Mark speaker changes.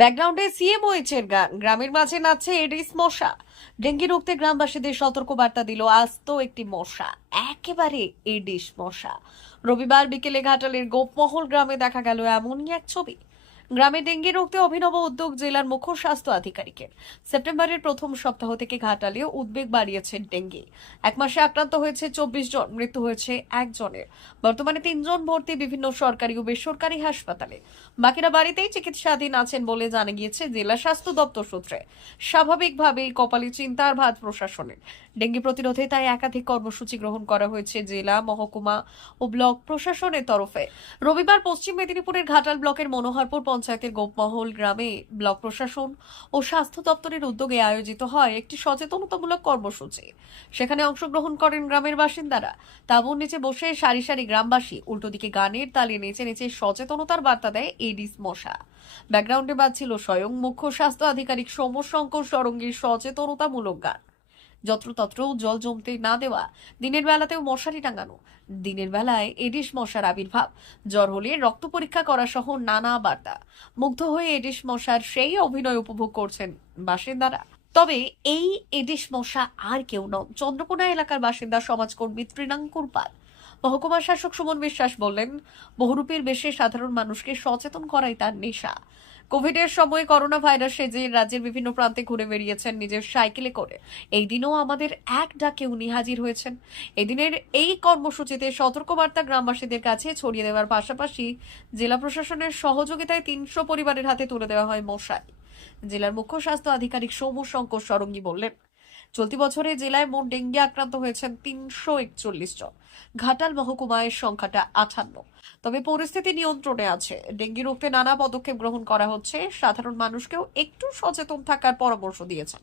Speaker 1: ব্যাকগ্রাউন্ডে সিএম ওয়েচের গান। গ্রামের মাঝে নাচছে এডিস মশা। ডেঙ্গি রুখতে গ্রামবাসীদের সতর্ক বার্তা দিল আস্ত একটি মশা। একেবারে এডিস মশা। রবিবার বিকেলে ঘাটালের গোপমহল গ্রামে দেখা গেল এমনই এক ছবি। গ্রামে ডেঙ্গি রুখতে অভিনব উদ্যোগ জেলার মুখ্য স্বাস্থ্য আধিকারিকের। সেপ্টেম্বরের প্রথম সপ্তাহ থেকে ঘাটালে উদ্বেগ বাড়িয়েছে ডেঙ্গি। এক মাসে আক্রান্ত হয়েছে চব্বিশ জন, মৃত্যু হয়েছে একজনের বর্তমানে তিনজন ভর্তি বিভিন্ন সরকারি ও বেসরকারি হাসপাতালে। বাকিরা বাড়িতেই চিকিৎসাধীন আছেন বলে জানা গিয়েছে জেলা স্বাস্থ্য দপ্তর সূত্রে। স্বাভাবিকভাবেই কপালে চিন্তার ভাত প্রশাসনের। ডেঙ্গি প্রতিরোধে তাই একাধিক কর্মসূচি গ্রহণ করা হয়েছে জেলা, মহকুমা ও ব্লক প্রশাসনের তরফে। রবিবার পশ্চিম মেদিনীপুরের ঘাটাল ব্লকের মনোহরপুর পঞ্চায়েতের গোপমহল গ্রামে ব্লক প্রশাসন ও স্বাস্থ্য দপ্তরের উদ্যোগে আয়োজিত হয় একটি সচেতনতামূলক কর্মসূচি। সেখানে অংশগ্রহণ করেন গ্রামের বাসিন্দারা। তাঁবুর নিচে বসে সারি সারি গ্রামবাসী উল্টো দিকে গানের তালে নেচে নেচে সচেতনতার বার্তা দেয় এডিস মশা। ব্যাকগ্রাউন্ডে বাজছিল স্বয়ং মুখ্য স্বাস্থ্য আধিকারিক সোমশঙ্কর সরঙ্গীর সচেতনতামূলক গান। যত্রতত্র জল জমতে না দেওয়া, দিনের বেলাতেও মশারি টাঙানো, দিনের বেলায় এডিস মশার আবির্ভাব, জ্বর হলে রক্ত পরীক্ষা করা সহ নানা বার্তা। মুগ্ধ হয়ে এডিস মশার সেই অভিনয় উপভোগ করছেন বাসিন্দারা। তবে এই এডিস মশা আর কেউ নন। চন্দ্রকোনা এলাকার বাসিন্দা সমাজকর্মী তৃণাঙ্কুর পাল। মহকুমা শাসক সুমন বিশ্বাস বললেন, বহুরূপের বেশে সাধারণ মানুষকে সচেতন করাই তার নেশা। কোভিডের সময় করোনা ভাইরাসে যে রাজ্যের বিভিন্ন প্রান্তে ঘুরে বেরিয়েছেন নিজের সাইকেলে করে, এই দিনও আমাদের এক ডাকে উনি হাজির হয়েছেন। এদিনের এই কর্মসূচিতে সতর্কবার্তা গ্রামবাসীদের কাছে ছড়িয়ে দেওয়ার পাশাপাশি জেলা প্রশাসনের সহযোগিতায় তিনশো পরিবারের হাতে তুলে দেওয়া হয় মশাই জেলার মুখ্য স্বাস্থ্য আধিকারিক সৌম্য শঙ্কর সরঙ্গী বললেন চলতি বছরে জেলায় মোট ডেঙ্গি আক্রান্ত হয়েছেন তিনশো একচল্লিশ জন। ঘাটাল মহকুমায় সংখ্যাটা আঠান্ন। তবে পরিস্থিতি নিয়ন্ত্রণে আছে। ডেঙ্গি রুখতে নানা পদক্ষেপ গ্রহণ করা হচ্ছে। সাধারণ মানুষকেও একটু সচেতন থাকার পরামর্শ দিয়েছেন।